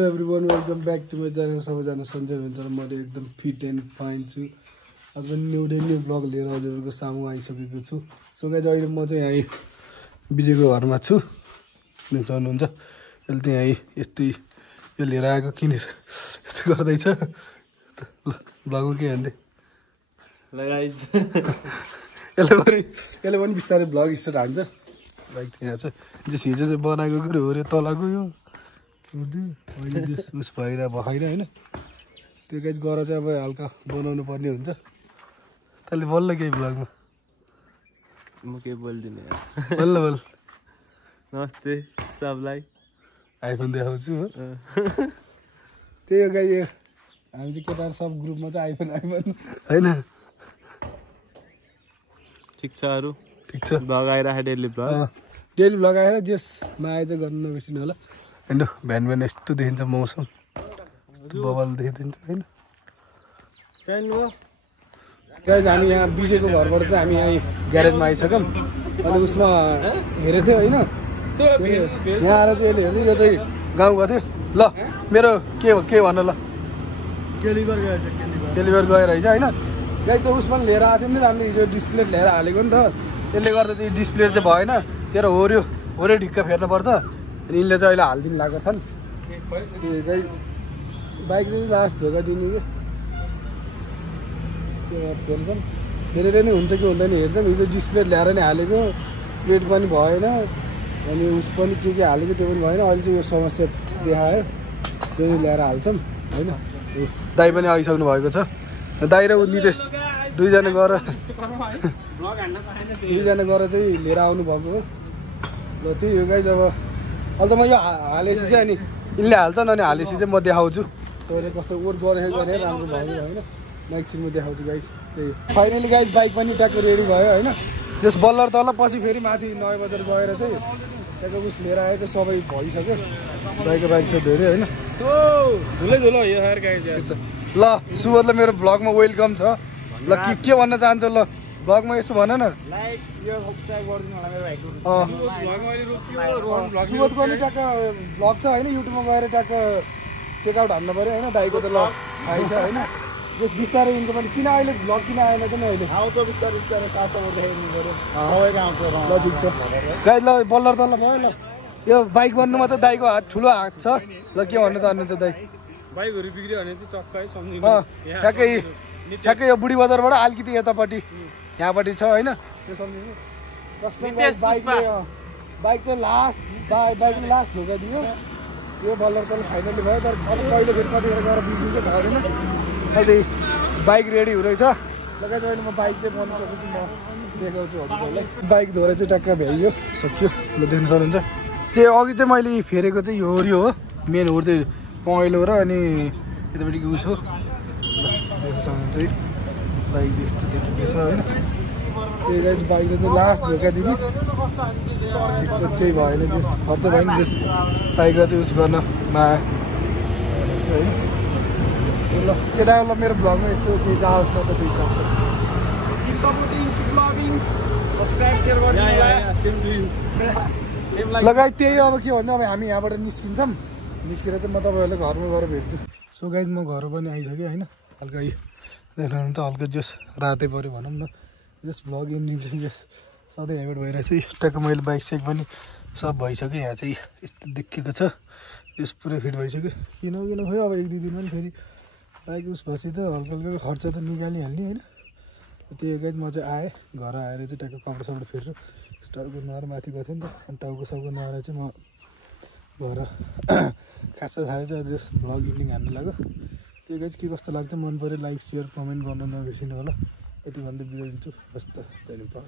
Everyone welcome back to my channel. सबैजना सन्चै हुनुहुन्छ र मैले एकदम फिट एन्ड फाइन छु। अब न्यू ब्लग लिएर हजुरहरूको सामु आइसकेको छु। सो गाइज अहिले म चाहिँ यहाँ विजयको घरमा छु, देख्नुहुन्छ। यसले चाहिँ यहाँ यस्तै यो लिएर आएको किनेर यस्तो गर्दैछ। ब्लगमा के भन्दै यसले पनि बिस्तारै ब्लग स्टार्ट हान्छ। लाइक यहाँ छ जस हिजो चाहिँ बनाएको कुरो हो रे तलको यो अहिले उस भएर भएन होइन। त्यो गाइज गएर चाहिँ अब हल्का बनाउनु पर्ने हुन्छ। तैँले बोल्न केही ब्लगमा म केही बोल्दिनँ। बोल्न बोल। नमस्ते सबलाई। आइफोन देखाउँछु हो। त्यही हो गाइज, हामी चाहिँ केटाहरू सब ग्रुपमा चाहिँ आइफोन होइन। ठिक छ, अरू ठिक छ। ब्लग आइरहेको डेली ब्लग आएर जसमा आए चाहिँ गर्नु नबिर्सिनु होला। होइन बिहान बिहान यस्तो देखिन्छ मौसम, बबल देखिदिन्छ होइन। गाइज हामी यहाँ विजयको घरबाट चाहिँ हामी यहाँ ग्यारेजमा आइसक्यौँ। अनि उसमा हेरेको थियो होइन, यहाँ आएर चाहिँ यसले हेर्दै यो चाहिँ गाउँ गएको थियो। ल मेरो के भन्नु ल, केलिभर गएर रहेछ होइन। गाइज त उसमा लिएर आएको थियो नि, हामीले हिजो डिस्प्ले लिएर हालेको नि त। त्यसले गर्दा चाहिँ डिस्प्ले चाहिँ भएन, तेरो होऱ्यो ढिक्क फेर्नुपर्छ। अनि यिनले चाहिँ अहिले हालिदिनु लागेको छन्। बाइक चाहिँ लास्ट धोका दिने कि फेर्छन्, फेरेर नै हुन्छ कि हुँदैन हेर्छौँ। हिजो डिस्प्ले ल्याएर नै हालेको, प्लेट पनि भएन, अनि उस पनि के हालेको त्यो पनि भएन। अहिले चाहिँ यो समस्या देखायो, त्यो ल्याएर हाल्छौँ होइन। दाइ पनि आइसक्नु भएको छ। दाइ र नितेश दुईजना गएर चाहिँ लिएर आउनु भएको हो। ल त्यही हो गाइज। अब अहिले त म यो हालेपछि चाहिँ अनि यिनले हाल्छन्, अनि हालेपछि चाहिँ म देखाउँछु तपाईँले कस्तो ओर गरेर राम्रो भयो होइन। म एकछिनमा देखाउँछु गाइज। त्यही फाइनली गाइज बाइक पनि ट्याक्क रेडी भयो होइन। त्यस बल्लर तल पछि फेरि माथि नयाँ बजार गएर चाहिँ ट्याक्क उस लिएर आयो चाहिँ सबै भइसक्यो। दाइको बाइक छ धेरै होइन। ल सुबोधलाई मेरो ब्लगमा वेलकम छ। ल के भन्न चाहन्छ ल ब्लगमा यसो भन न। सुबोधको पनि ट्याक्क ब्लग छ होइन, युट्युबमा गएर ट्याक्क चेकआउट हान्नु पऱ्यो होइन। दाइको त ल थाहै छ होइन। जस बिस्तारै यिनको पनि किन अहिले ब्लग किन आएन चाहिँ अहिले आउँछ बिस्तारै सासमा देखाइदिनु पऱ्यो। ल ठिक छ गाइज। ल बल्लर तल भयो। ल यो बाइक बन्नुमा त दाइको हात ठुलो हात छ। ल के भन्न चाहनुहुन्छ दाइ? बाइकहरू बिग्रियो भने चाहिँ चक्कै सम्झिनु। ठ्याक्कै यो बुढी बजारबाट अलिकति यतापट्टि यहाँपट्टि छ होइन। त्यो सम्झिनु बाइक चाहिँ बाइकले लास्ट धोका दियो। यो बल्लर तल फाइनली भयो, तर अब कहिले फेरि कतिखेर गएर बिग्रिन्छ थाहा छैन। अहिले बाइक रेडी हुँदैछ। लगाएर अहिले म बाइक चाहिँ बनिसकेपछि म देखाउँछु हजुरहरूलाई। बाइक धोएर चाहिँ ट्याक्क भ्याइयो सक्यो। ल देख्नु सक्नुहुन्छ। त्यो अघि चाहिँ मैले फेरेको चाहिँ यो हो मेन हो चाहिँ पहेँलो र अनि यतापट्टिको उस हो। देख्नु सक्नुहुन्छ है बाइक जस्तो देखेको छ होइन। त्यही गाइज बाइकले चाहिँ लास्ट धोका दिने केही भएन, त्यस खर्च भएन त्यस बाइकलाई चाहिँ उस गर्नमा होइन। ल केटा ल मेरो ब्लगमा यसो केही जाओस् न त त्यही लगाइ। त्यही अब के भन्नु, अब हामी यहाँबाट निस्किन्छौँ। निस्केर चाहिँ म तपाईँहरूलाई घरमा गएर भेट्छु। सो गाइज म घर पनि आइसकेँ होइन। हल्का देख्नुहुन्छ हल्का जस रातै पऱ्यो भनौँ न। जस ब्लग एन्डिङ चाहिँ जस सधैँ यहाँबाट भइरहेछ। ट्याक्क मैले बाइक सेक पनि सब भइसक्यो। यहाँ चाहिँ यस्तो देखेको छ, यस पुरै फिट भइसक्यो। किन खोइ अब 1-2 दिनमा पनि फेरि बाइक उस भएपछि त हल्का खर्च त निकालिहाल्ने होइन। त्यही गाइज म चाहिँ आएँ, घर आएर चाहिँ ट्याक्क कपडा सपडा फेर्छु। टाउको नुहाएर माथि गएको थियो नि त, अनि टाउको सबको नुहाएर चाहिँ म घर खासा खाएर चाहिँ जस ब्लग इन्डिङ हान्नु लाग्यो। त्यो गाइज के कस्तो लाग्छ मन पऱ्यो लाइक सेयर कमेन्ट गर्न नबिर्सिनु होला। यति भन्दै बिदा दिन्छु। हस् त धन्यवाद।